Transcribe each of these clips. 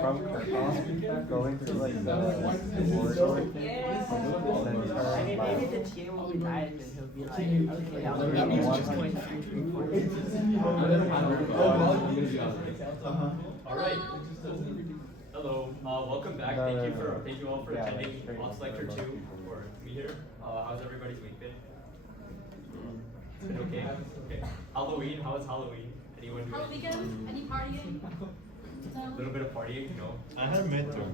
from Krakow, going to like the corridor thing, Yeah. and then I mean, turn maybe left. the TA will be tired and he'll be like, okay, I'll Maybe maybe one just hundred. going 3, 3, 4. Alright. Hello. Welcome back. No, thank no, you no, for no. thank you all for Yeah, like attending straight Ops up Lecture for 2 most people. for me here. How's everybody's week been? It's been okay. Okay. Halloween. How was Halloween? Anyone do Halloween anything? weekend? Any partying? A little bit of partying, no? I had a midterm.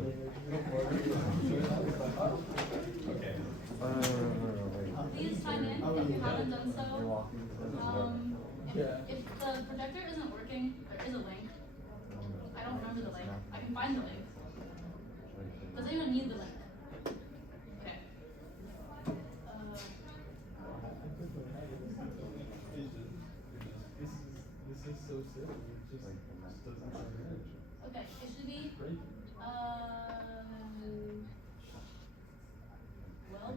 Okay. Please sign in if you haven't done so. You're walking to the If the projector isn't working, there is a link. I don't remember the link. I can find the link. Does anyone need the link? Okay. This is so silly. It just doesn't change. Okay, it should be. Well,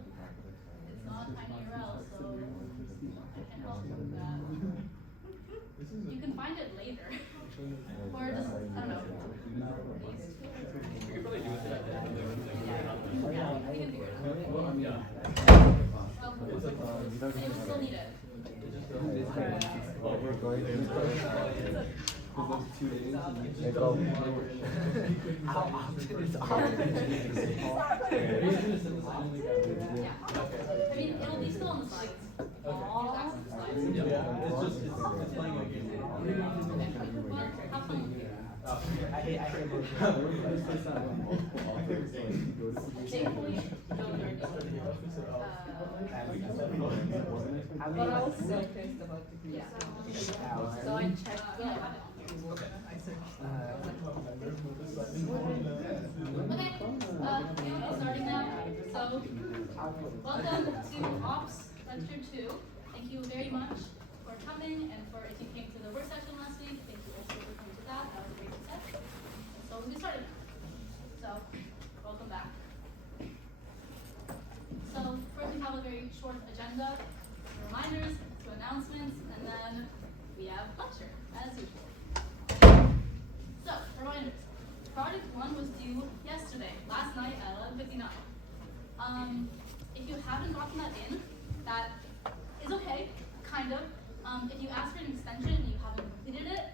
it's not tiny URL, so I can't help you with that. You can find it later. Or just, I don't know. We could probably do it at the end. Yeah, we can figure it out. Yeah. They will still need it. Oh, we're going to Those 2 days. they go. How often is on? Yeah. I mean, it'll be still on the slides. Just access the slides. Yeah, it's just it's playing a game. Okay. Well, have fun with it. I hate Thankfully, no learning. But I was so pissed about the previous Yeah. So I checked the. I searched. Okay, starting now. So, welcome to Ops Lecture 2. Thank you very much for coming, and for if you came to the work session last week, thank you also for coming to that. That was a great success. So we'll get started now. So, welcome back. So, first we have a very short agenda, some reminders, some announcements, and then we have lecture, as usual. So, reminders. Project 1 was due yesterday, last night at 11:59. If you haven't gotten that in, that is okay, kind of. If you ask for an extension and you haven't completed it,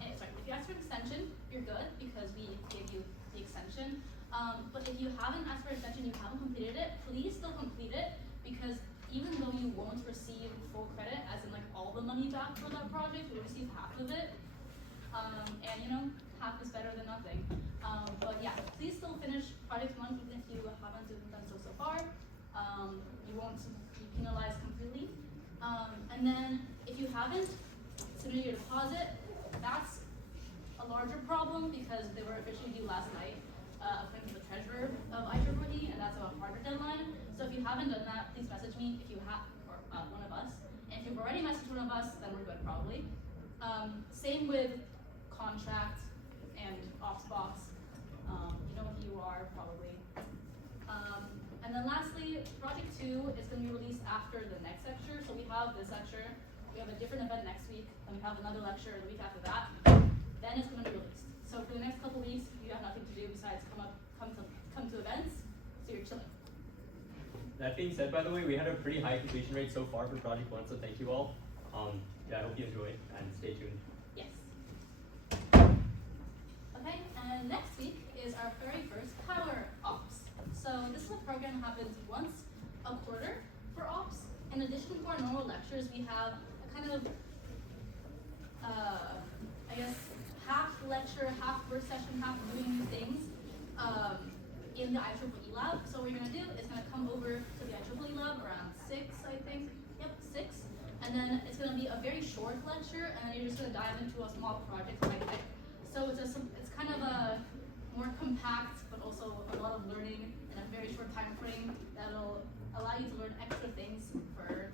if you ask for an extension, you're good because we gave you the extension. But if you haven't asked for an extension, you haven't completed it, please still complete it because even though you won't receive full credit, as in like all the money back for that project, you'll receive half of it. And you know, half is better than nothing. But yeah, please still finish project 1 even if you haven't done so far. You won't be penalized completely. And then if you haven't submitted your deposit, that's a larger problem because they were officially due last night, according to the treasurer of IEEE, and that's a harder deadline. So if you haven't done that, please message me if you have, or one of us. And if you've already messaged one of us, then we're good probably. Same with contract and ops box. You know who you are probably. And then lastly, project 2 is going to be released after the next lecture. So we have this lecture, we have a different event next week, and we have another lecture the week after that. Then it's going to be released. So for the next couple weeks, you have nothing to do besides come to events, so you're chilling. That being said, by the way, we had a pretty high completion rate so far for Project 1, so thank you all. Yeah, I hope you enjoy and stay tuned. Yes. Okay, and next week is our very first Power Ops. So this is a program that happens once a quarter for Ops. In addition to our normal lectures, we have a kind of, I guess, half lecture, half work session, half doing new things in the IEEE lab. So what you're going to do is going to come over to the IEEE lab around 6, I think. Yep, 6. And then it's going to be a very short lecture, and then you're just going to dive into a small project right there. So it's kind of a more compact, but also a lot of learning in a very short time frame that'll allow you to learn extra things for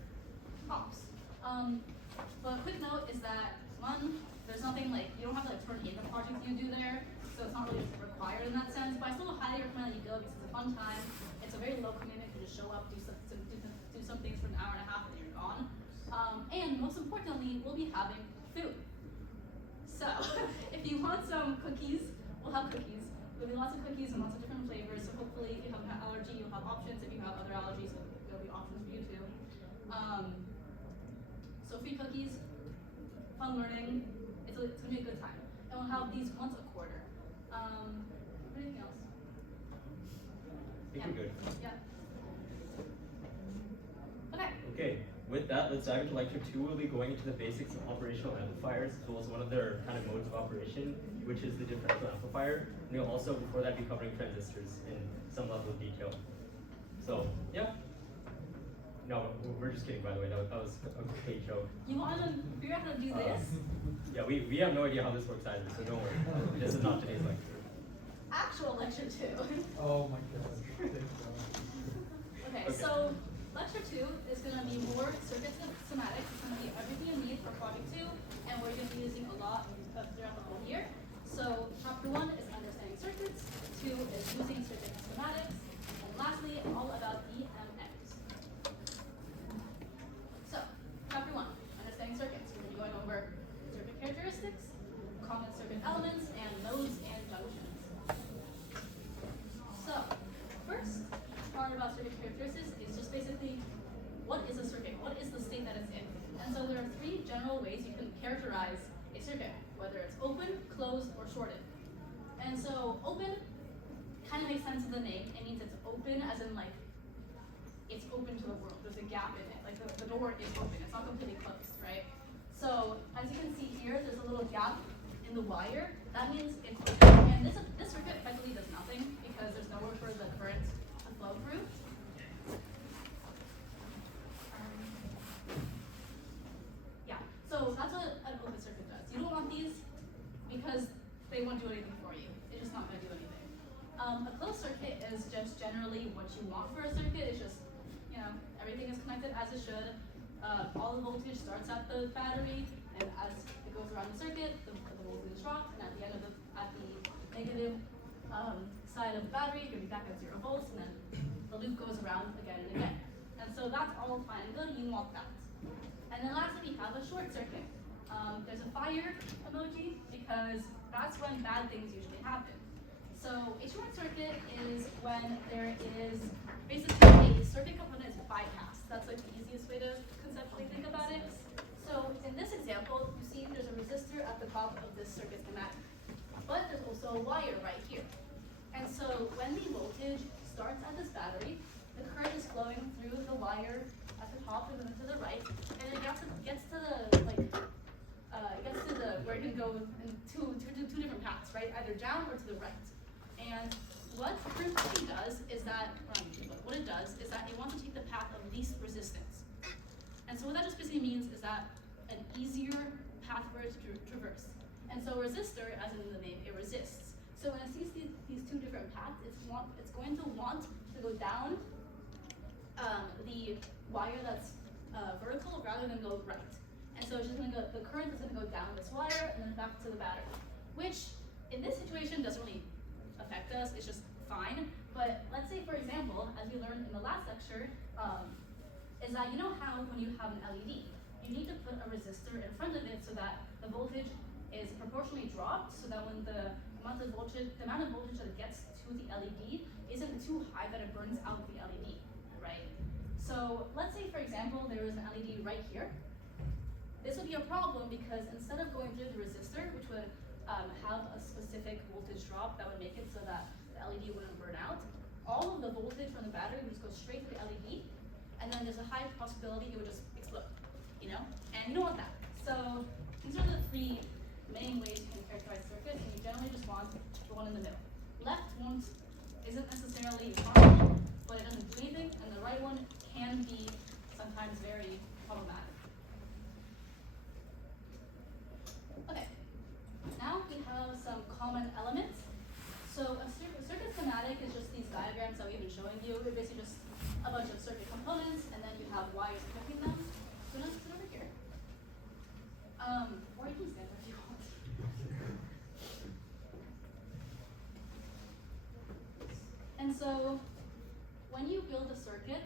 Ops. But a quick note is that, one, there's nothing like, you don't have to like turn in the project you do there, so it's not really required in that sense, but I still highly recommend that you go because it's a fun time. It's a very low commitment. You just show up, do some things for an hour and a half, and you're gone. And most importantly, we'll be having food. So, if you want some cookies, we'll we'll have cookies. There'll be lots of cookies and lots of different flavors. So hopefully, if you have an allergy, you'll have options. If you have other allergies, there'll be options for you too. So free cookies, fun learning. It's gonna be a good time. And we'll have these once a quarter. Anything else? I think we're good. Yeah. Okay. Okay, with that, let's dive into lecture 2. We'll be going into the basics of operational amplifiers, as well as one of their kind of modes of operation, which is the differential amplifier. And we'll also, before that, be covering transistors in some level of detail. So, yeah. No, we're just kidding, by the way. That was a great joke. You want to figure out how to do this? Yeah, we have no idea how this works either, so don't worry. This is not today's lecture. Actual lecture 2. Oh my god. Okay, so lecture 2 is going to be more circuits and schematics. It's going to be everything you need for project 2, and we're going to be using a lot throughout the whole year. So chapter 1 is understanding circuits, 2 is using circuit schematics, and lastly, all about EMX. So, chapter 1, understanding circuits. We're going to be going over circuit characteristics, common circuit elements, and nodes and junctions. So, first part about circuit characteristics is just basically what is a circuit? What is the state that it's in? And so there are 3 general ways you can characterize a circuit, whether it's open, closed, or shorted. And so open kind of makes sense of the name. It means it's open as in like it's open to the world. There's a gap in it. Like the door is open. It's not completely closed, right? So as you can see here, there's a little gap in the wire. That means it's open. And this circuit effectively does nothing because there's nowhere for the current to flow through. Yeah, so that's what an open circuit does. You don't want these because they won't do anything for you. It's just not going to do anything. A closed circuit is just generally what you want for a circuit. It's just, you know, everything is connected as it should. All the voltage starts at the battery, and as it goes around the circuit, the voltage drops, and at the end of at the negative side of the battery, you're going to be back at 0 volts, and then the loop goes around again and again. And so that's all fine and good. You want that. And then lastly, we have a short circuit. There's a fire emoji because that's when bad things usually happen. So a short circuit is when there is basically a circuit component is bypassed. That's like the easiest way to conceptually think about it. So in this example, you see there's a resistor at the top of this circuit schematic. But there's also a wire right here. And so when the voltage starts at this battery, the current is flowing through the wire at the top and then to the right, and it gets to the where it can go in two different paths, right? Either down or to the right. And what current does is that, what it does is that it wants to take the path of least resistance. And so what that just basically means is that an easier path for it to traverse. And so resistor, as in the name, it resists. So when it sees these 2 different paths, it's going to want to go down the wire that's vertical rather than go right. And so it's just going to go, the current is going to go down this wire and then back to the battery, which in this situation doesn't really affect us. It's just fine. But let's say, for example, as we learned in the last lecture, is that you know how when you have an LED, you need to put a resistor in front of it so that the voltage is proportionally dropped, so that when the amount of voltage that it gets to the LED isn't too high that it burns out the LED, right? So let's say, for example, there is an LED right here. This would be a problem because instead of going through the resistor, which would have a specific voltage drop that would make it so that the LED wouldn't burn out, all of the voltage from the battery would just go straight to the LED, and then there's a high possibility it would just explode, you know? And you don't want that. So these are the 3 main ways you can characterize circuits, and you generally just want the one in the middle. Left one isn't necessarily harmful, but it doesn't do anything, and the right one can be sometimes very problematic. Okay, now we have some common elements. So a circuit schematic is just these diagrams that we've been showing you. It's basically just a bunch of circuit components, and then you have wires connecting them. So let's sit over here. Or you can stand there if you want. And so when you build a circuit,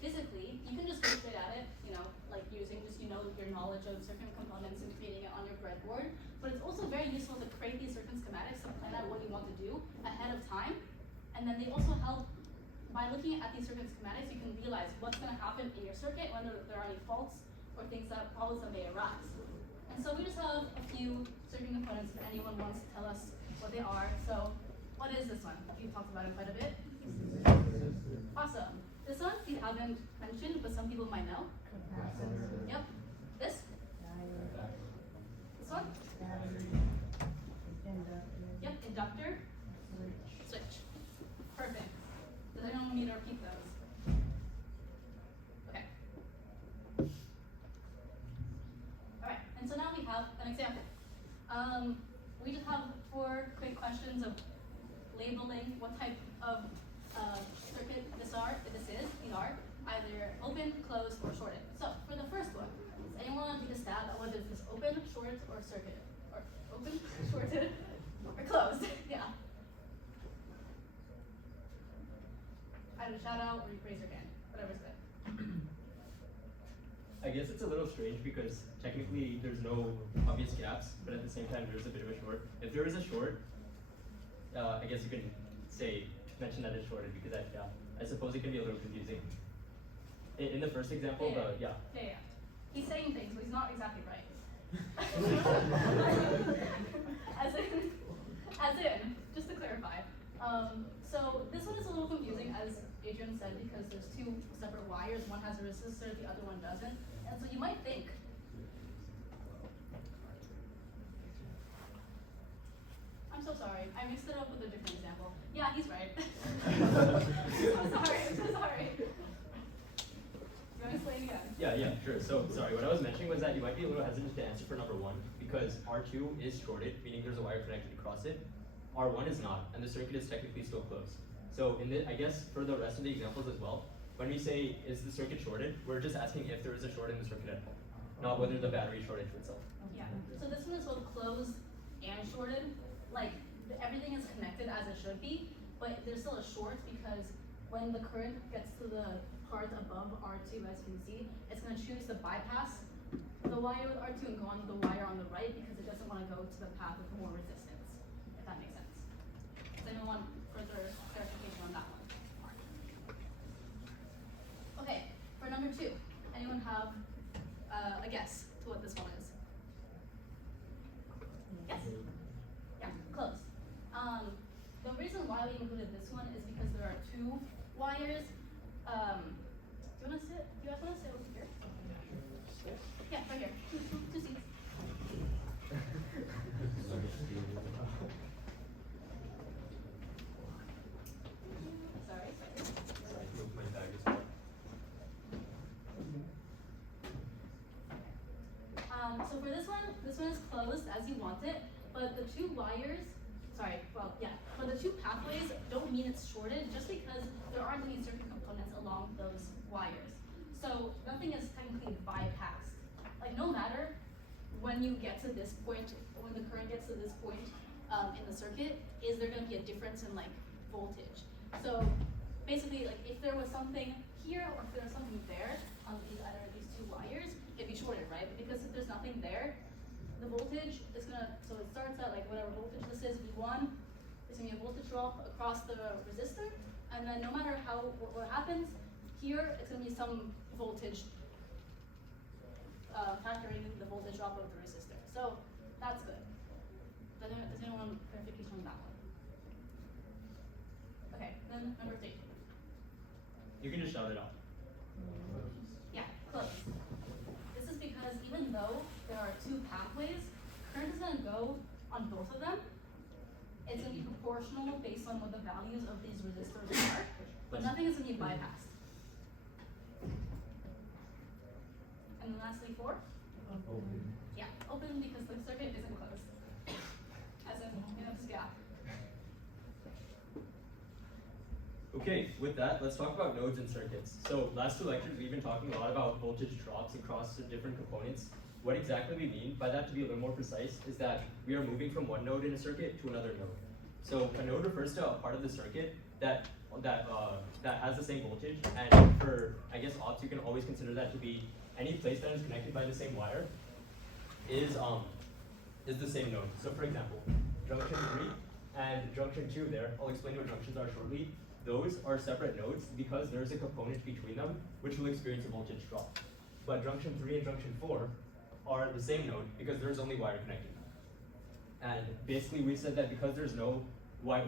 physically, you can just go straight at it, you know, like using just, you know, your knowledge of circuit components and creating it on your breadboard. But it's also very useful to create these circuit schematics to plan out what you want to do ahead of time. And then they also help, by looking at these circuit schematics, you can realize what's going to happen in your circuit, whether there are any faults or problems that may arise. And so we just have a few circuit components if anyone wants to tell us what they are. So what is this one? We've talked about it quite a bit. Awesome. This one you haven't mentioned, but some people might know. Yep. This? This one? Yep, inductor. Switch. Perfect. Does anyone want me to repeat those? Okay. Alright, and so now we have an example. We just have 4 quick questions of labeling what type of circuit these are either open, closed, or shorted. So for the first one, does anyone want to take a stab at whether this is open, shorted, or circuit? Or open, shorted, or closed? Yeah. Either shout out or you raise your hand, whatever's good. I guess it's a little strange because technically there's no obvious gaps, but at the same time there's a bit of a short. If there is a short, I guess you can mention that it's shorted because I suppose it can be a little confusing. In the first example, Yeah. He's saying things, but he's not exactly right. as in, just to clarify. So this one is a little confusing, as Adrian said, because there's 2 separate wires. One has a resistor, the other one doesn't. And so you might think, I'm so sorry, I mixed it up with a different example. Yeah, he's right. I'm so sorry. You want to explain again? Yeah, sure. So, sorry, what I was mentioning was that you might be a little hesitant to answer for number 1 because R2 is shorted, meaning there's a wire connected across it. R1 is not, and the circuit is technically still closed. So, I guess for the rest of the examples as well, when we say, is the circuit shorted, we're just asking if there is a short in the circuit at all, not whether the battery is shorted to itself. Yeah, so this one is both closed and shorted. Like, everything is connected as it should be, but there's still a short because when the current gets to the part above R2, as you can see, it's going to choose to bypass the wire with R2 and go on the wire on the right because it doesn't want to go to the path with more resistance, if that makes sense. Does anyone want further clarification on that one? Okay, for number 2, anyone have a guess to what this one is? Yes? Yeah, close. The reason why we included this one is because there are 2 wires. Do you guys want to sit over here? Yeah, right here. Two seats. Sorry. So for this one is closed as you want it, but the 2 wires, but the 2 pathways don't mean it's shorted just because there aren't any circuit components along those wires. So nothing is technically bypassed. Like no matter when you get to this point, when the current gets to this point in the circuit, is there going to be a difference in like voltage? So basically, like if there was something here or if there was something there on either of these 2 wires, it'd be shorted, right? But because if there's nothing there, the voltage is so it starts at like whatever voltage this is, V1, there's gonna be a voltage drop across the resistor, and then no matter what happens, here it's gonna be some voltage factoring the voltage drop of the resistor. So that's good. Does anyone want clarification on that one? Okay, then number 3. You can just shout it out. Yeah, close. This is because even though there are 2 pathways, current is going to go on both of them. It's going to be proportional based on what the values of these resistors are, but nothing is going to be bypassed. And then lastly 4? Open. Yeah, open because the circuit isn't closed. As in, just yeah. Okay, with that, let's talk about nodes and circuits. So last 2 lectures, we've been talking a lot about voltage drops across the different components. What exactly we mean by that, to be a little more precise, is that we are moving from one node in a circuit to another node. So a node refers to a part of the circuit that has the same voltage, and for, I guess, ops, you can always consider that to be any place that is connected by the same wire is the same node. So for example, junction 3 and junction 2 there, I'll explain what junctions are shortly. Those are separate nodes because there's a component between them which will experience a voltage drop. But junction 3 and junction 4 are the same node because there's only wire connecting them. And basically we said that because there's no I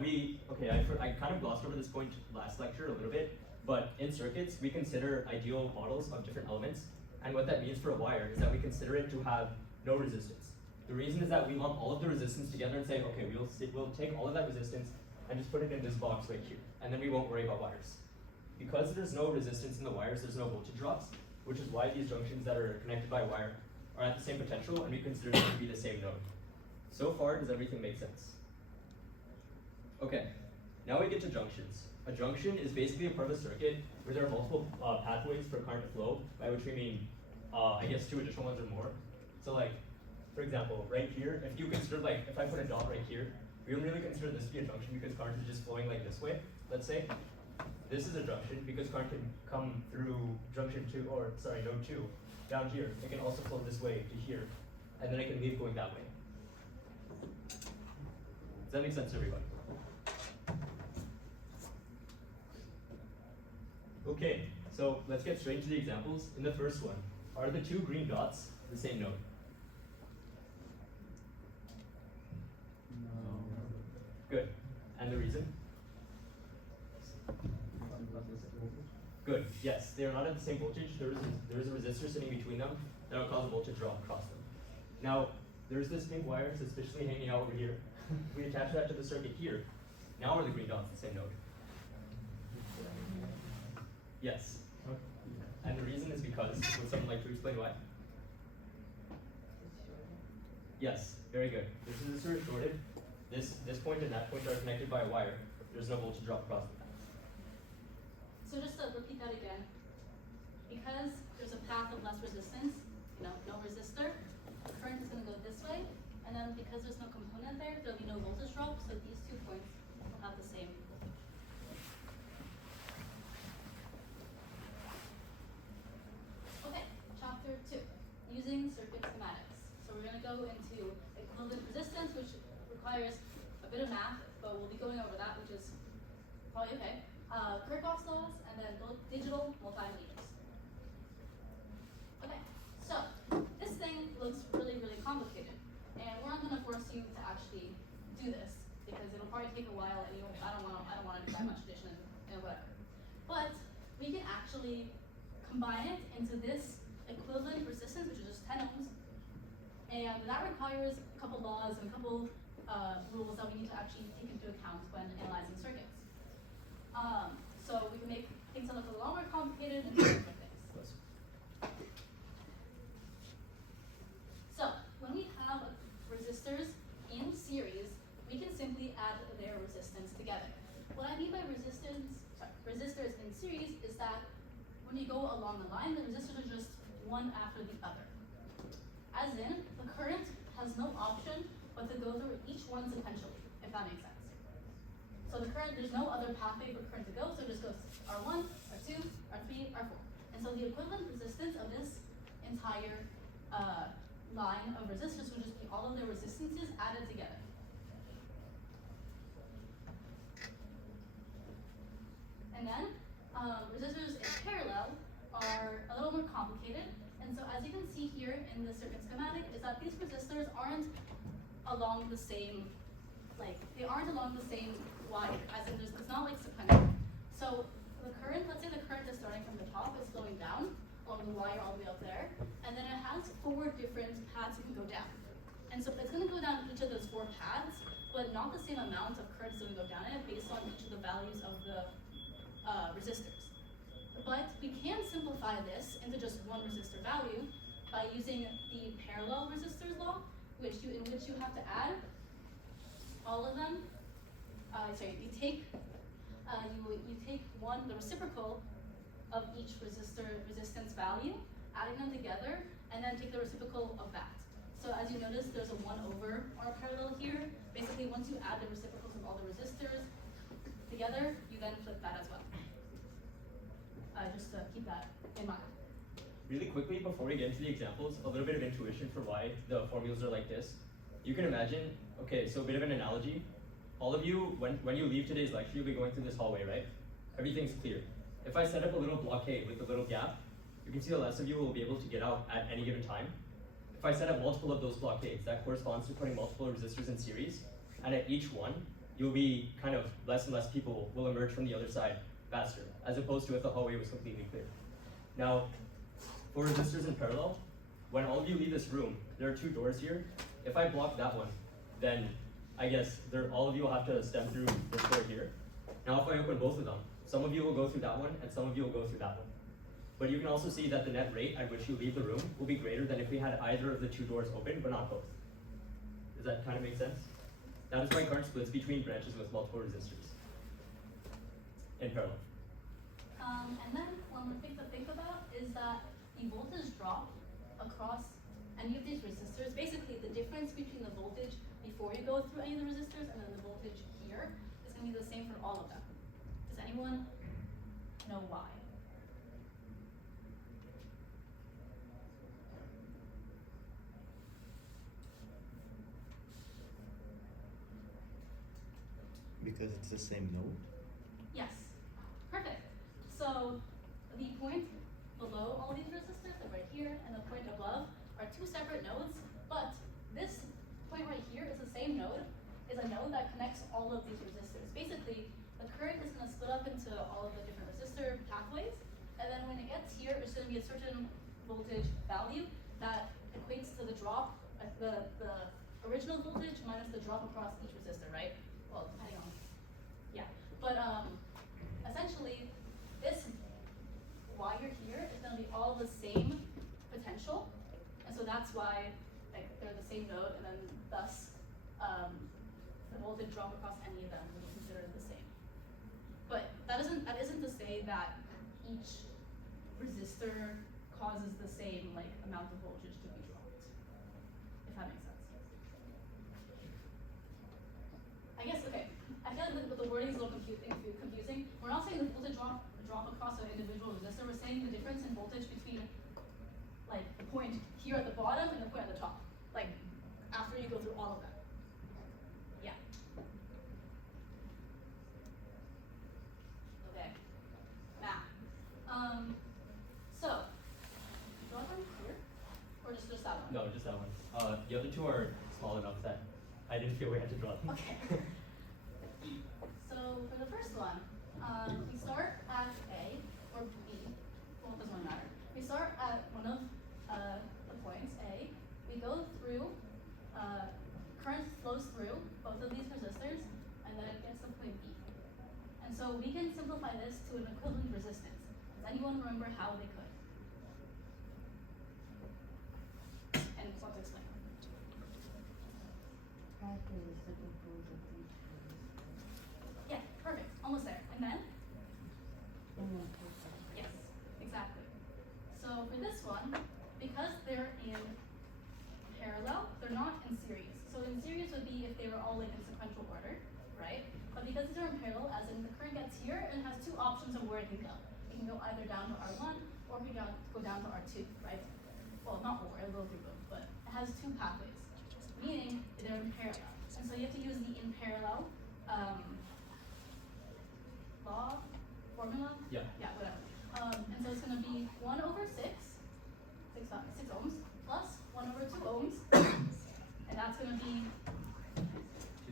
kind of glossed over this point last lecture a little bit, but in circuits we consider ideal models of different elements, and what that means for a wire is that we consider it to have no resistance. The reason is that we lump all of the resistance together and say, okay, we'll take all of that resistance and just put it in this box right here, and then we won't worry about wires. Because there's no resistance in the wires, there's no voltage drops, which is why these junctions that are connected by a wire are at the same potential, and we consider them to be the same node. So far, does everything make sense? Okay, now we get to junctions. A junction is basically a part of a circuit where there are multiple pathways for current to flow, by which we mean, I guess 2 additional ones or more. So like, for example, right here, if you consider like, if I put a dot right here, we don't really consider this to be a junction because current is just flowing like this way, let's say. This is a junction because current can come through junction 2, or sorry, node 2, down here. It can also flow this way to here, and then it can leave going that way. Does that make sense to everybody? Okay, so let's get straight into the examples. In the first one, are the 2 green dots the same node? Good. And the reason? Good. Yes, they are not at the same voltage. There is a resistor sitting between them that will cause a voltage drop across them. Now, there's this pink wire suspiciously hanging out over here. We attach that to the circuit here. Now are the green dots the same node? Yes. And the reason is because, would someone like to explain why? Yes, very good. This resistor is shorted. This point and that point are connected by a wire. There's no voltage drop across the path. So just to repeat that again, because there's a path of less resistance, no resistor, the current is going to go this way, and then because there's no component there, there'll be no voltage drop, so these 2 points will have the same voltage. Okay, chapter 2, using circuit schematics. So we're going to go into equivalent resistance, which requires a bit of math, but we'll be going over that, which is probably okay. Kirchhoff's laws, and then both digital multimeters. Okay, so this thing looks really, really complicated, and we're not going to force you to actually do this because it'll probably take a while, and I don't want to do that much addition and whatever. But we can actually combine it into this equivalent resistance, which is just 10 ohms, and that requires a couple laws and a couple rules that we need to actually take into account when analyzing circuits. So we can make things that look a lot more complicated and do different things. So when we have resistors in series, we can simply add their resistance together. What I mean by resistors in series is that when you go along the line, the resistors are just one after the other. As in, the current has no option but to go through each one sequentially, if that makes sense. So the current, there's no other pathway for current to go, so it just goes R1, R2, R3, R4. And so the equivalent resistance of this entire line of resistors would just be all of their resistances added together. And then resistors in parallel are a little more complicated. And so as you can see here in the circuit schematic, is that these resistors aren't along the same, they aren't along the same wire, as in it's not like sequential. So the current, let's say the current is starting from the top, it's flowing down along the wire all the way up there, and then it has 4 different paths it can go down. And so it's going to go down each of those 4 paths, but not the same amount of current is going to go down in it based on each of the values of the resistors. But we can simplify this into just one resistor value by using the parallel resistors law, in which you have to add all of them. You take the reciprocal of each resistance value, adding them together, and then take the reciprocal of that. So as you notice, there's a 1 over R parallel here. Basically, once you add the reciprocals of all the resistors together, you then flip that as well. Just to keep that in mind. Really quickly, before we get into the examples, a little bit of intuition for why the formulas are like this. You can imagine, okay, so a bit of an analogy. all of you, when you leave today's lecture, you'll be going through this hallway, right? Everything's clear. If I set up a little blockade with a little gap, you can see the less of you will be able to get out at any given time. If I set up multiple of those blockades, that corresponds to putting multiple resistors in series, and at each one, you'll be kind of less and less people will emerge from the other side faster, as opposed to if the hallway was completely clear. Now, for resistors in parallel, when all of you leave this room, there are two doors here. If I block that one, then I guess all of you will have to stem through this door here. Now if I open both of them, some of you will go through that one and some of you will go through that one. But you can also see that the net rate at which you leave the room will be greater than if we had either of the two doors open, but not both. Does that kind of make sense? That is why current splits between branches with multiple resistors in parallel. And then one more thing to think about is that the voltage drop across any of these resistors, basically the difference between the voltage before you go through any of the resistors and then the voltage here is going to be the same for all of them. Does anyone know why? Because it's the same node? Yes. Perfect. So the point below all these resistors, like right here, and the point above are two separate nodes, but this point right here is the same node, is a node that connects all of these resistors. Basically, the current is going to split up into all of the different resistor pathways, and then when it gets here, there's going to be a certain voltage value that equates to the drop, the original voltage minus the drop across each resistor, right? Well, depending on, yeah. But essentially, this wire here is going to be all the same potential, and so that's why like they're the same node, and then thus the voltage drop across any of them will be considered the same. But that isn't to say that each resistor causes the same like amount of voltage to be dropped, if that makes sense. I guess, okay, I feel like the wording is a little confusing. We're not saying the voltage drop across an individual resistor, we're saying the difference in voltage between like the point here at the bottom and the point at the top. Like after you go through all of them. Yeah. Okay. Math. So do I have one here? Or just that one? No, just that one. The other two are small enough that I didn't feel we had to draw them. Okay. So for the first one, we start at A or B. Well, it doesn't really matter. We start at one of the points A. We go through. Current flows through both of these resistors, and then it gets to point B. And so we can simplify this to an equivalent resistance. Does anyone remember how they could? And so I'll explain. Yeah, perfect. Almost there. And then? Yes, exactly. So for this one, because they're in parallel, they're not in series. So in series would be if they were all like in sequential order, right? But because these are in parallel, as in the current gets here and has two options of where it can go. It can go either down to R1 or it can go down to R2, right? Well, not or, it'll go through both, but it has two pathways, meaning they're in parallel. And so you have to use the in parallel law, formula? Yeah. Yeah, whatever. And so it's going to be 1 over 6 ohms, plus 1 over 2 ohms, and that's going to be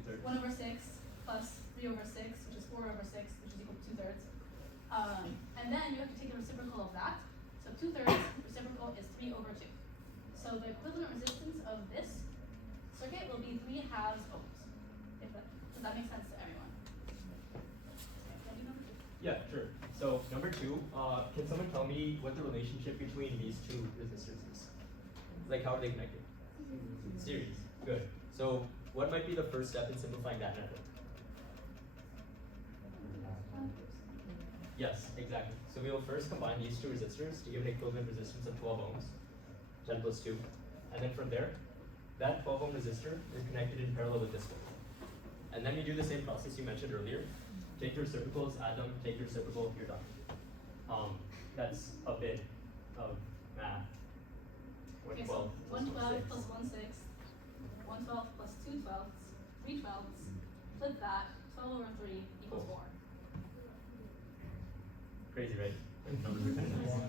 2/3. 1 over 6 plus 3 over 6, which is 4 over 6, which is equal to 2/3. And then you have to take the reciprocal of that. So 2/3 reciprocal is 3 over 2. So the equivalent resistance of this circuit will be 3 halves ohms. Does that make sense to everyone? Yeah, sure. So number 2, can someone tell me what the relationship between these two resistors is? Like how are they connected? Series. Good. So what might be the first step in simplifying that network? Yes, exactly. So we will first combine these two resistors to give an equivalent resistance of 12 ohms, 10 plus 2. And then from there, that 12 ohm resistor is connected in parallel with this one. And then we do the same process you mentioned earlier. Take your reciprocals, add them, take your reciprocal, you're done. That's a bit of math. Okay, so 1/12 plus 1/6, 1/12 plus 2/12, 3/12, flip with that, 12 over 3 equals 4. Crazy, right? Numbers are kind of nice.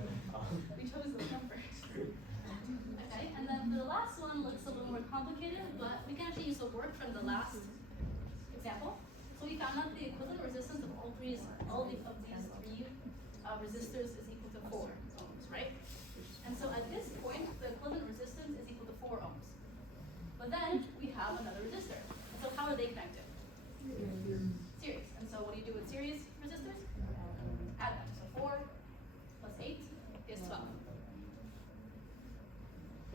We chose those numbers. Okay, and then the last one looks a little more complicated, but we can actually use the work from the last example. So we found out the equivalent resistance of all of these three resistors is equal to 4 ohms, right? And so at this point, the equivalent resistance is equal to 4 ohms. But then we have another resistor. So how are they connected? Series. And so what do you do with series resistors? Add them. So 4 plus 8 is 12.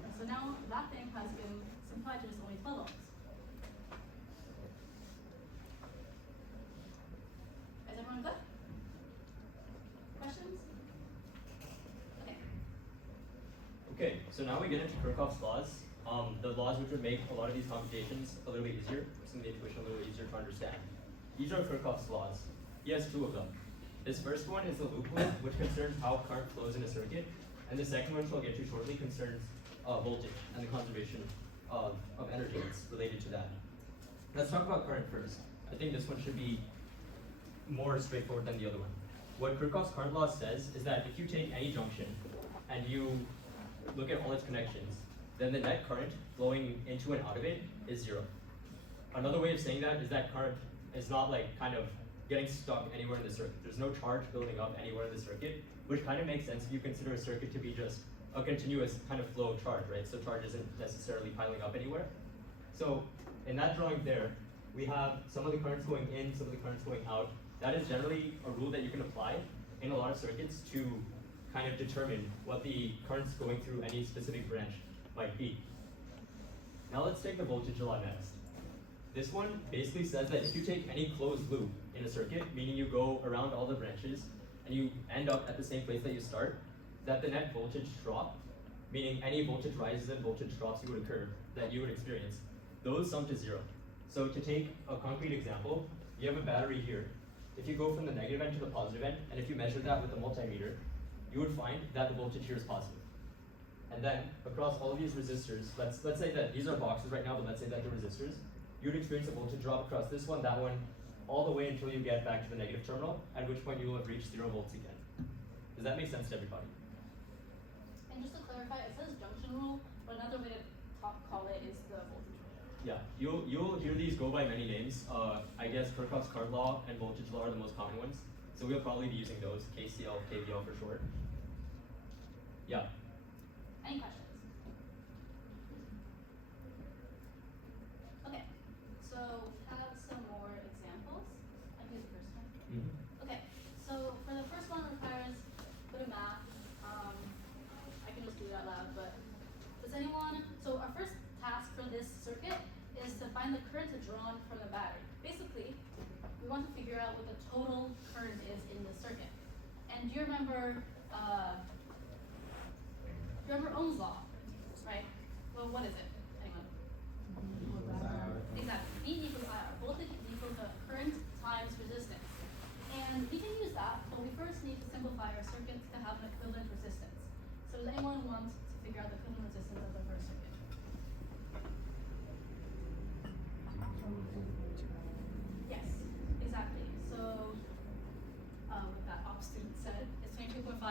And so now that thing has been simplified to just only 12 ohms. Is everyone good? Questions? Okay. Okay, so now we get into Kirchhoff's laws. The laws which would make a lot of these computations a little bit easier, some of the intuition a little bit easier to understand. These are Kirchhoff's laws. He has 2 of them. This first one is the loop law, which concerns how current flows in a circuit, and the second one, which I'll get to shortly, concerns voltage and the conservation of energy that's related to that. Let's talk about current first. I think this one should be more straightforward than the other one. What Kirchhoff's current law says is that if you take any junction and you look at all its connections, then the net current flowing into and out of it is 0. Another way of saying that is that current is not like kind of getting stuck anywhere in the circuit. There's no charge building up anywhere in the circuit, which kind of makes sense if you consider a circuit to be just a continuous kind of flow of charge, right? So charge isn't necessarily piling up anywhere. So in that drawing there, we have some of the currents going in, some of the currents going out. That is generally a rule that you can apply in a lot of circuits to kind of determine what the currents going through any specific branch might be. Now let's take the voltage law next. This one basically says that if you take any closed loop in a circuit, meaning you go around all the branches and you end up at the same place that you start, that the net voltage drop, meaning any voltage rises and voltage drops you would occur, that you would experience, those sum to 0. So to take a concrete example, you have a battery here. If you go from the negative end to the positive end, and if you measure that with a multimeter, you would find that the voltage here is positive. And then across all of these resistors, let's say that these are boxes right now, but let's say that they're resistors, you would experience a voltage drop across this one, that one, all the way until you get back to the negative terminal, at which point you will have reached 0 volts again. Does that make sense to everybody? And just to clarify, it says junction rule, but another way to call it is the voltage rule. Yeah, you'll hear these go by many names. I guess Kirchhoff's current law and voltage law are the most common ones. So we'll probably be using those, KCL, KVL for short. Yeah. Any questions? Okay, so we have some more examples. I can do the first one. Okay, so for the first one requires a bit of math. I can just do it out loud, but does anyone, so our first task for this circuit is to find the current drawn from the battery. Basically, we want to figure out what the total current is in the circuit. And do you remember Ohm's law, right? Well, what is it? Anyone? Exactly. V equals IR. Voltage equals the current times resistance. And we can use that, but we first need to simplify our circuits to have an equivalent resistance. So does anyone want to figure out the equivalent resistance of the first circuit? Yes, exactly. So what that op student said is 22.5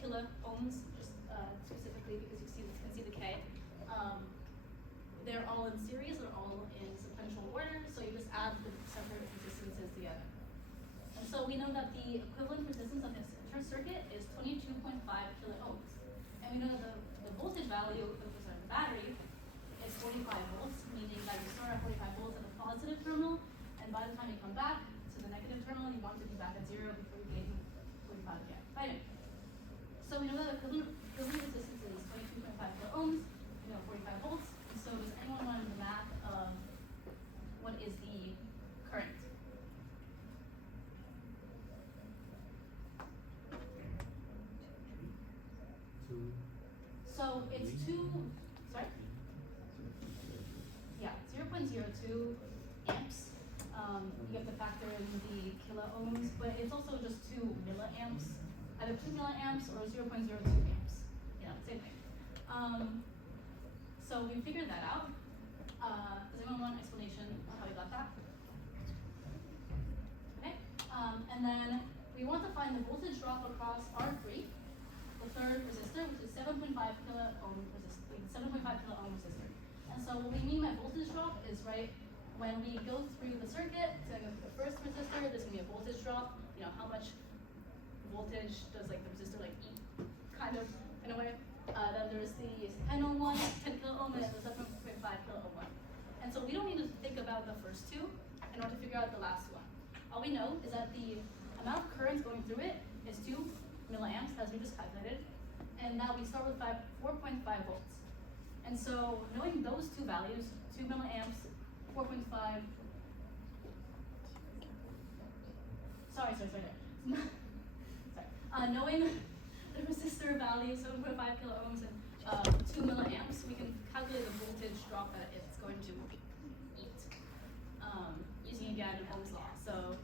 kilo ohms, just specifically because you can see the K. They're all in series, they're all in sequential order, so you just add the separate resistances together. And so we know that the equivalent resistance of this entire circuit is 22.5 kilo ohms. And we know that the voltage value of the battery is 45 volts, meaning that you start at 45 volts at the positive terminal, and by the time you come back to the negative terminal, you want to be back at 0 before you gain 45 again. Right? So we know that the equivalent resistance is 22.5 kilo ohms, we know 45 volts, and so does anyone want to do the math of what is the current? So it's 2, sorry? Yeah, 0.02 amps. You have to factor in the kilo ohms, but it's also just 2 milliamps. Either 2 milliamps or 0.02 amps. Yeah, same thing. So we figured that out. Does anyone want an explanation of how we got that? we want to find the voltage drop across R3, the third resistor, which is 7.5 kilo ohm resistor, 7.5 kilo ohm resistor. And so what we mean by voltage drop is, right, when we go through the circuit, so the first resistor, there's gonna be a voltage drop. You know, how much voltage does like the resistor like eat, kind of, in a way. Then there's the 10 ohm one, 10 kilo ohm, and then the 7.5 kilo ohm one. And so we don't need to think about the first two in order to figure out the last one. All we know is that the amount of current going through it is 2 milliamps, as we just calculated, and that we start with 4.5 volts. And so knowing those two values, 2 milliamps, 4.5, sorry. Knowing the resistor value, 7.5 kilo ohms and 2 milliamps, we can calculate the voltage drop that it's going to eat, using again Ohm's law. So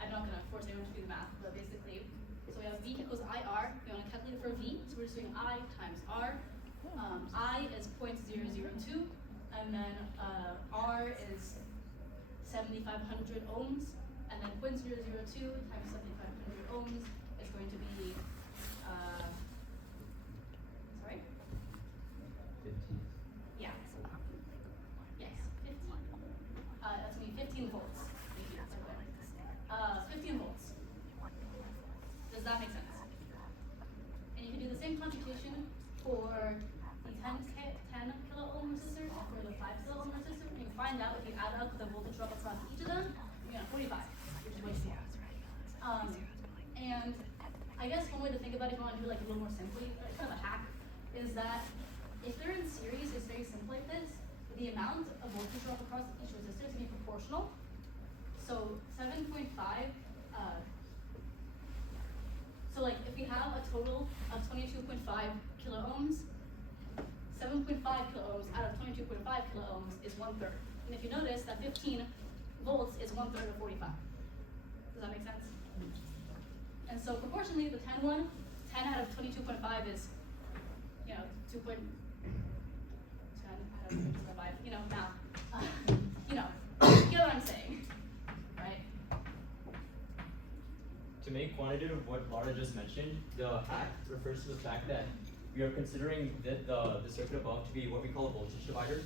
I'm not gonna force anyone to do the math, but basically, so we have V equals IR. We want to calculate it for V, so we're just doing I times R. I is 0.002, and then R is 7,500 ohms, and then 0.002 times 7,500 ohms is going to be, sorry? 15. Yeah. Yes, 15. That's going to be 15 volts. Thank you. 15 volts. Does that make sense? And you can do the same computation for the 10 kilo ohm resistor and for the 5 kilo ohm resistor. And you find out if you add up the voltage drop across each of them, you get 45, which is way too small. And I guess one way to think about it, if you want to do it like a little more simply, like kind of a hack, is that if they're in series, it's very simple like this. The amount of voltage drop across each resistor is going to be proportional. So 7.5. So like if we have a total of 22.5 kilo ohms, 7.5 kilo ohms out of 22.5 kilo ohms is 1/3. And if you notice that 15 volts is 1/3 of 45. Does that make sense? And so proportionally, the 10 one, 10 out of 22.5 is, 2.10 out of 22.5, now, you get what I'm saying, right? To make quantitative of what Laura just mentioned, the hack refers to the fact that we are considering the circuit above to be what we call a voltage divider.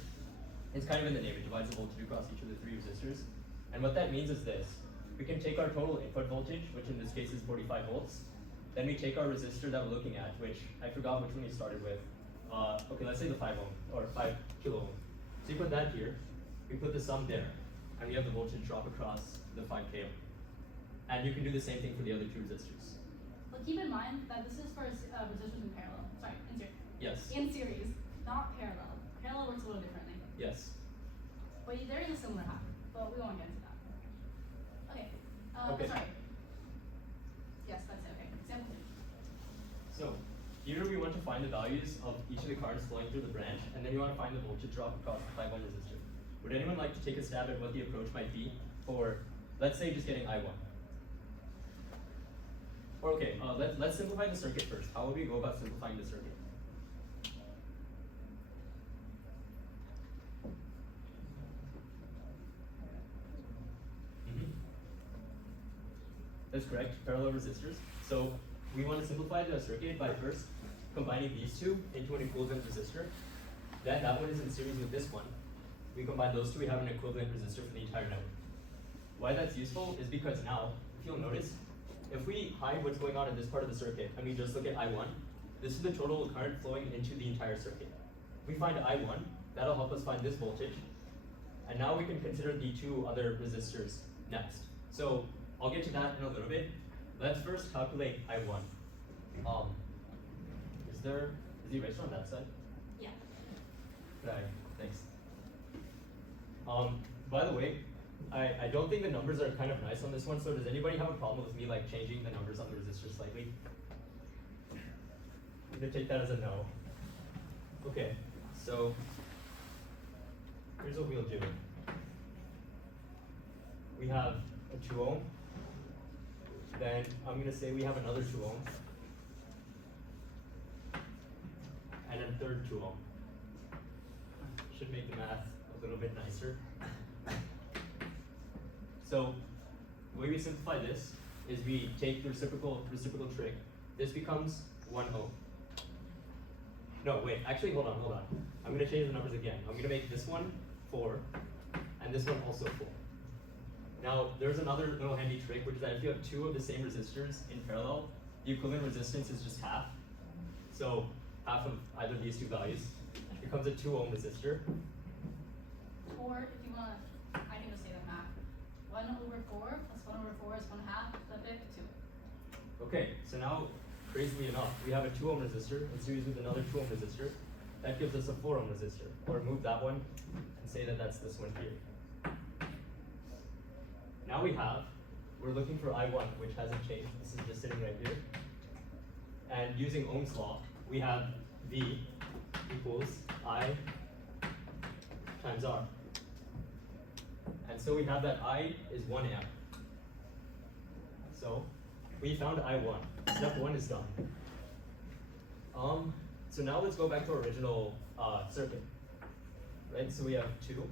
It's kind of in the name, it divides the voltage across each of the 3 resistors. And what that means is this. We can take our total input voltage, which in this case is 45 volts. Then we take our resistor that we're looking at, which I forgot which one we started with. Okay, let's say the 5 ohm, or 5 kilo ohm. So you put that here, we put the sum there, and we have the voltage drop across the 5 k ohm. And you can do the same thing for the other 2 resistors. But keep in mind that this is for resistors in parallel. Sorry, in series. Yes. In series, not parallel. Parallel works a little differently. Yes. But there is a similar hack, but we won't get into that. Okay. Okay. Sorry. Yes, that's it. Okay. Example 2. So here we want to find the values of each of the currents flowing through the branch, and then we want to find the voltage drop across the 5 ohm resistor. Would anyone like to take a stab at what the approach might be for, let's say, just getting I1? Or okay, let's simplify the circuit first. How would we go about simplifying the circuit? That's correct, parallel resistors. So we want to simplify the circuit by first combining these 2 into an equivalent resistor. Then that one is in series with this one. We combine those 2, we have an equivalent resistor for the entire network. Why that's useful is because now, if you'll notice, if we hide what's going on in this part of the circuit and we just look at I1, this is the total current flowing into the entire circuit. If we find I1, that'll help us find this voltage. And now we can consider the 2 other resistors next. So I'll get to that in a little bit. Let's first calculate I1. Is the eraser on that side? Yeah. Thanks. By the way, I don't think the numbers are kind of nice on this one, so does anybody have a problem with me like changing the numbers on the resistor slightly? I'm gonna take that as a no. Okay, so here's what we'll do. We have a 2 ohm. Then I'm gonna say we have another 2 ohm. And a third 2 ohm. Should make the math a little bit nicer. So the way we simplify this is we take the reciprocal trig. This becomes 1 ohm. No, wait, actually, hold on. I'm gonna change the numbers again. I'm gonna make this one 4, and this one also 4. Now, there's another little handy trick, which is that if you have two of the same resistors in parallel, the equivalent resistance is just half. So, half of either of these two values becomes a 2 ohm resistor. Or if you want to, I can just say the math. 1/4 plus 1/4 is 1/2, flip it, 2. Okay, so now, crazily enough, we have a 2 ohm resistor in series with another 2 ohm resistor. That gives us a 4 ohm resistor. Or move that one and say that that's this one here. Now we're looking for I1, which hasn't changed. This is just sitting right here. And using Ohm's law, we have V equals I times R. And so we have that I is 1 amp. So we found I1. Step 1 is done. So now let's go back to our original circuit. Right? So we have 2.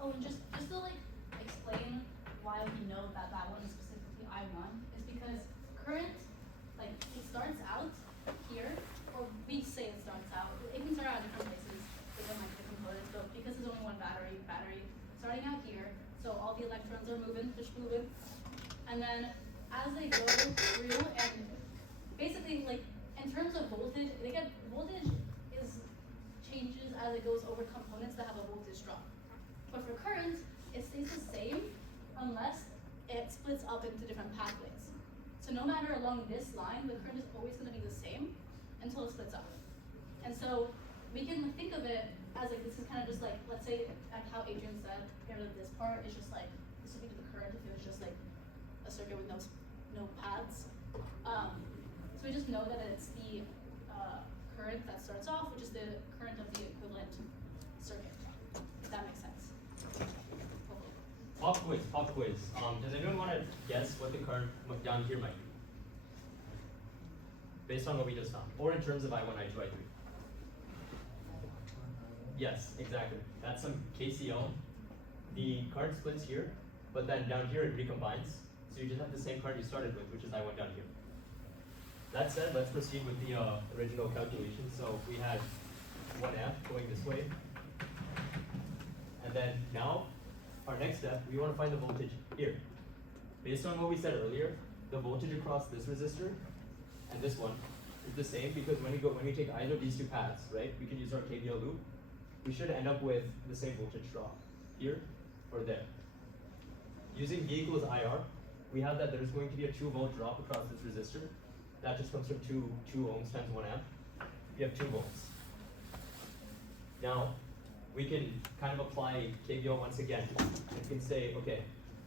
Oh, and just to like explain why we know that that one is specifically I1 is because current, like it starts out here, or we say it starts out. It can start out different places within like the components, but because there's only one battery starting out here, so all the electrons are moving, fish moving, and then as they go through and basically like in terms of voltage, voltage changes as it goes over components that have a voltage drop. But for current, it stays the same unless it splits up into different pathways. So no matter along this line, the current is always going to be the same until it splits up. And so we can think of it as like, this is kind of just like, let's say like how Adrian said, here to this part is just like, this would be the current if it was just like a circuit with no paths. So we just know that it's the current that starts off, which is the current of the equivalent circuit. If that makes sense. Hopefully. Pop quiz. Does anyone want to guess what the current down here might be? Based on what we just found. Or in terms of I1, I2, I3. Yes, exactly. That's some KCL. The current splits here, but then down here it recombines. So you just have the same current you started with, which is I1 down here. That said, let's proceed with the original calculation. So we had 1 amp going this way. And then now, our next step, we want to find the voltage here. Based on what we said earlier, the voltage across this resistor and this one is the same because when we take either of these two paths, right, we can use our KVL loop. We should end up with the same voltage drop here or there. Using V equals IR, we have that there's going to be a 2-volt drop across this resistor. That just comes from 2 ohms times 1 amp. We have 2 volts. Now, we can kind of apply KVL once again. And can say, okay,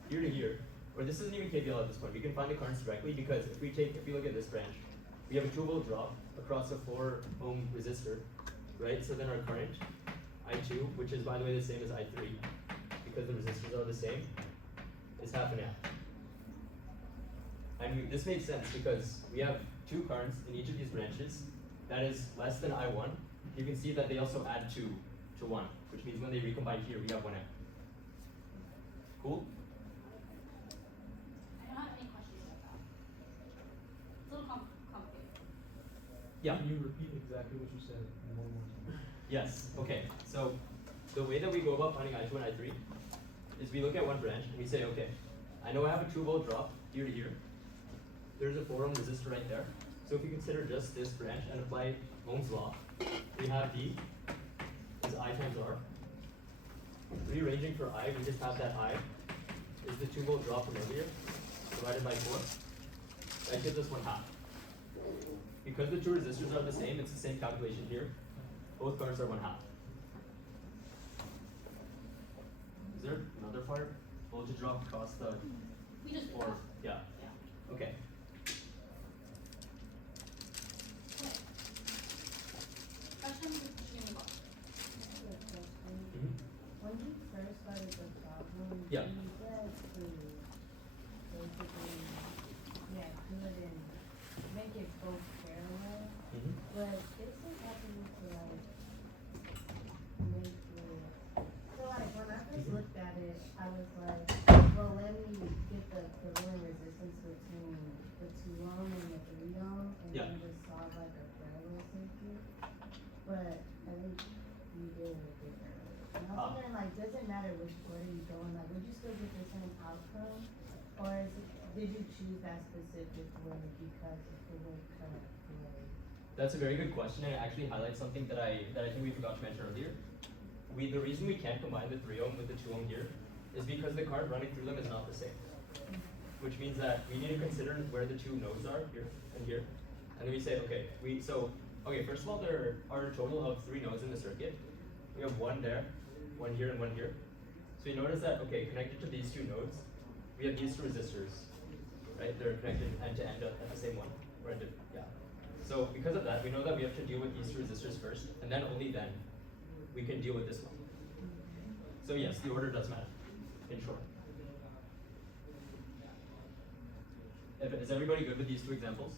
here to here, or this isn't even KVL at this point. We can find the currents directly because if we look at this branch, we have a 2-volt drop across a 4 ohm resistor, right? So then our current, I2, which is by the way the same as I3, because the resistors are the same, is half an amp. And this makes sense because we have 2 currents in each of these branches that is less than I1. You can see that they also add 2 to 1, which means when they recombine here, we have 1 amp. Cool? I don't have any questions about that. It's a little complicated. Yeah. Can you repeat exactly what you said one more time? Yes. Okay. So the way that we go about finding I2 and I3 is we look at one branch and we say, okay, I know I have a 2-volt drop here to here. There's a 4 ohm resistor right there. So if you consider just this branch and apply Ohm's law, we have V is I times R. Rearranging for I, we just have that I is the 2-volt drop from earlier divided by 4. That gives us 1/2. Because the 2 resistors are the same, it's the same calculation here. Both currents are 1/2. Is there another part? Voltage drop across the We just did 4? that. Yeah. Yeah. Okay. Okay. Questions or should we move on? Mhm. When you first started the problem, Yeah. you said to basically, couldn't make it both parallel, Mhm. but this is happening to like make it. So like when I first looked at it, I was like, will let me get the equivalent resistance between the 2 ohm and the 3 ohm, and Yeah. then just solve like a parallel circuit. But I think you did it differently. And I was wondering, like, does it matter which order you go in? Like, would you still get the same outcome, or did you choose that specific way because of the way current flows? That's a very good question, and it actually highlights something that I think we forgot to mention earlier. The reason we can't combine the 3 ohm with the 2 ohm here is because the current running through them is not the same. Which means that we need to consider where the 2 nodes are, here and here. And then we say, okay, first of all, there are a total of 3 nodes in the circuit. We have 1 there, 1 here, and 1 here. So you notice that, okay, connected to these 2 nodes, we have these 2 resistors, right? They're connected end to end at the same one, yeah. So because of that, we know that we have to deal with these 2 resistors first, and then only then we can deal with this one. So yes, the order does matter, in short. Is everybody good with these 2 examples?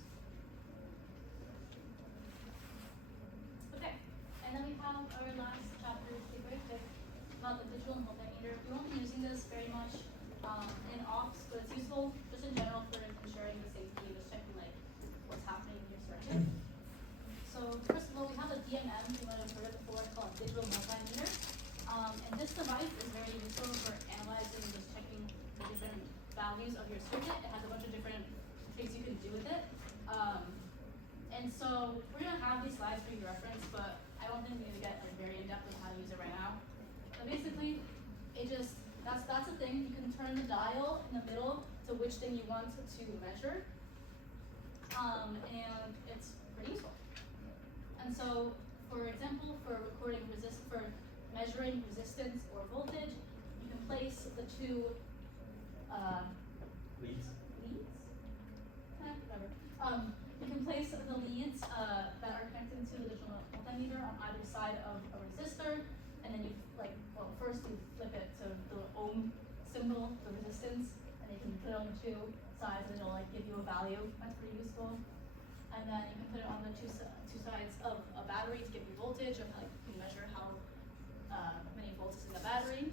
Okay, and then we have our last chapter to be very quick about the digital multimeter. We won't be using this very much in ops, but it's useful just in general for ensuring the safety and just checking like what's happening in your circuit. So first of all, we have a DMM, you might have heard it before, called digital multimeter. And this device is very useful for analyzing and just checking the different values of your circuit. It has a bunch of different things you can do with it. And so we're gonna have these slides for your reference, but I don't think we need to get like very in depth with how to use it right now. But basically, that's the thing. You can turn the dial in the middle to which thing you want to measure, and it's pretty useful. And so, for example, for measuring resistance or voltage, you can place the 2 Leads. leads? Whatever. You can place the leads that are connected to the digital multimeter on either side of a resistor, and then you first you flip it to the ohm symbol, the resistance, and you can put it on the 2 sides, and it'll like give you a value. That's pretty useful. And then you can put it on the two sides of a battery to give you voltage, and like you can measure how many volts is in the battery.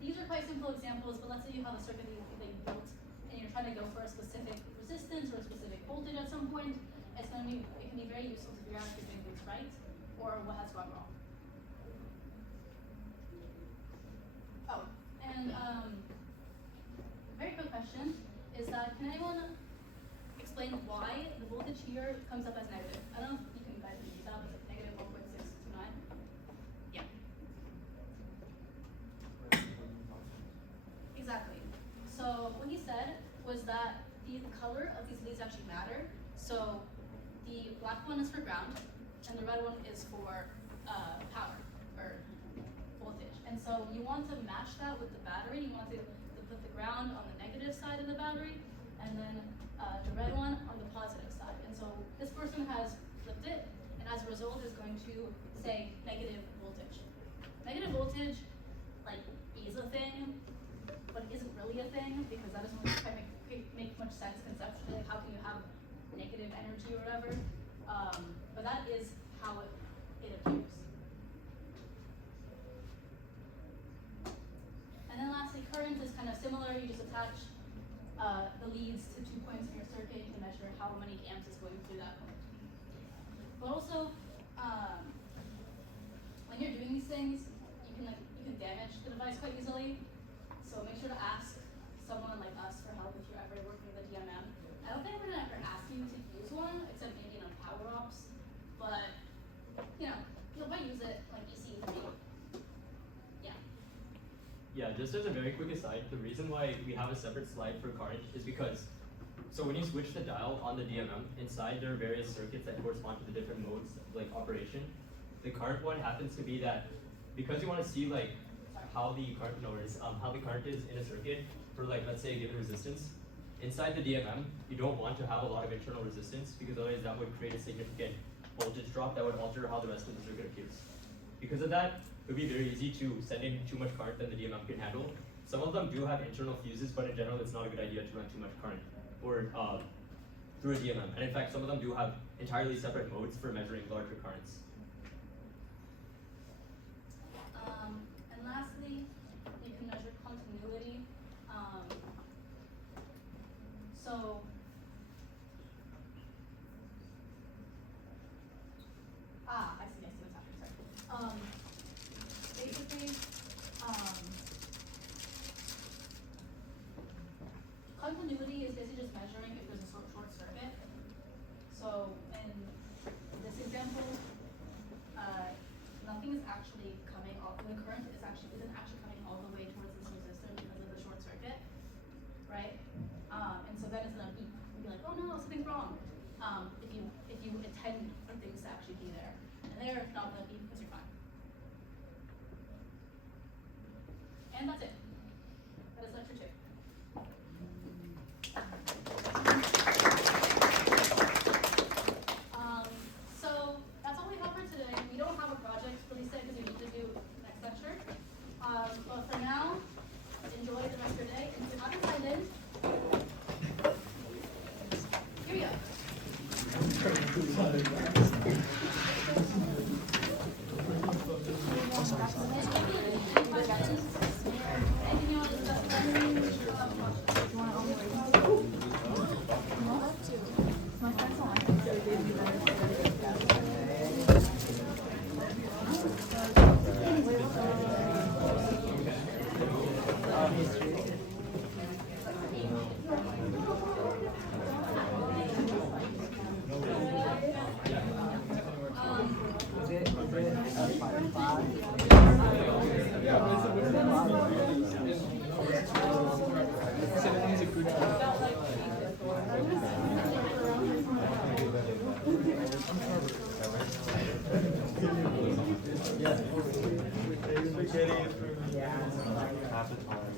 These are quite simple examples, but let's say you have a circuit that you built and you're trying to go for a specific resistance or a specific voltage at some point. It can be very useful to figure out if you're doing things right or what has gone wrong. Oh, and very quick question is that can anyone explain why the voltage here comes up as negative? I don't know if you guys can use that, but it's like negative 1.629. Yeah. Exactly. So what he said was that the color of these leads actually matter. So the black one is for ground, and the red one is for power or voltage. And so you want to match that with the battery. You want to put the ground on the negative side of the battery, and then the red one on the positive side. And so this person has flipped it, and as a result is going to say negative voltage. Negative voltage, like, is a thing, but isn't really a thing because that doesn't really quite make much sense conceptually. Like, how can you have negative energy or whatever? But that is how it appears. And then lastly, current is kind of similar. You just attach the leads to 2 points in your circuit. You can measure how many amps is going through that point. But also, when you're doing these things, you can damage the device quite easily. So make sure to ask someone like us for help if you're ever working with a DMM. I don't think I'm gonna ever ask you to use one, except maybe in power ops. But you'll probably use it like EC3. Yeah. Yeah, just as a very quick aside, the reason why we have a separate slide for current is because, so when you switch the dial on the DMM, inside there are various circuits that correspond to the different modes of like operation. The current one happens to be that, because you want to see like how the current is in a circuit for like, let's say a given resistance, inside the DMM, you don't want to have a lot of internal resistance because otherwise that would create a significant voltage drop that would alter how the rest of the circuit appears. Because of that, it would be very easy to send in too much current than the DMM can handle. Some of them do have internal fuses, but in general, it's not a good idea to run too much current or through a DMM. And in fact, some of them do have entirely separate modes for measuring larger currents. And lastly, you can measure And that's it. That is lecture 2. So that's all we have for today. We don't have a project release day because we need to do next lecture. But for now, enjoy the rest of your day. And if you haven't signed in, here we go. Any questions? Anything you want to discuss? Half the time.